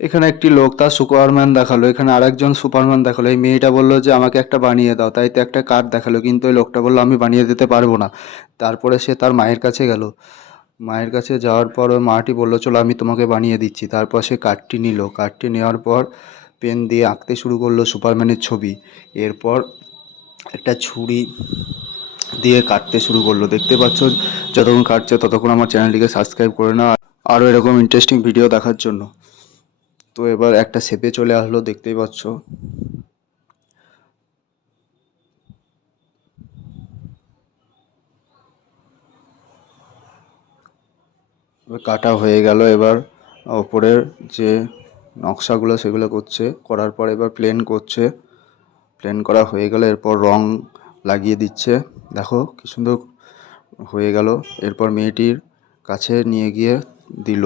এখানে একটি লোক তার সুপারম্যান দেখালো, এখানে আরেকজন সুপারম্যান দেখালো। এই মেয়েটা বললো যে আমাকে একটা বানিয়ে দাও, তাই তো একটা কার্ড দেখালো, কিন্তু ওই লোকটা বললো আমি বানিয়ে দিতে পারবো না। তারপরে সে তার মায়ের কাছে গেল। মায়ের কাছে যাওয়ার পর ওর মাটি বললো চলো আমি তোমাকে বানিয়ে দিচ্ছি। তারপর সে কার্ডটি নিল, কার্ডটি নেওয়ার পর পেন দিয়ে আঁকতে শুরু করলো সুপারম্যানের ছবি। এরপর একটা ছুরি দিয়ে কাটতে শুরু করলো। দেখতে পাচ্ছ যতক্ষণ কাটছে ততক্ষণ আমার চ্যানেলটিকে সাবস্ক্রাইব করে নাও আরও এরকম ইন্টারেস্টিং ভিডিও দেখার জন্য। তো এবার একটা শেপে চলে আসলো, দেখতেই পাচ্ছ। এবার কাটা হয়ে গেল। এবার ওপরের যে নকশাগুলো সেগুলো করছে, করার পর এবার প্লেন করছে। প্লেন করা হয়ে গেলে এরপর রং লাগিয়ে দিচ্ছে। দেখো কি সুন্দর হয়ে গেল। এরপর মেয়েটির কাছে নিয়ে গিয়ে দিল।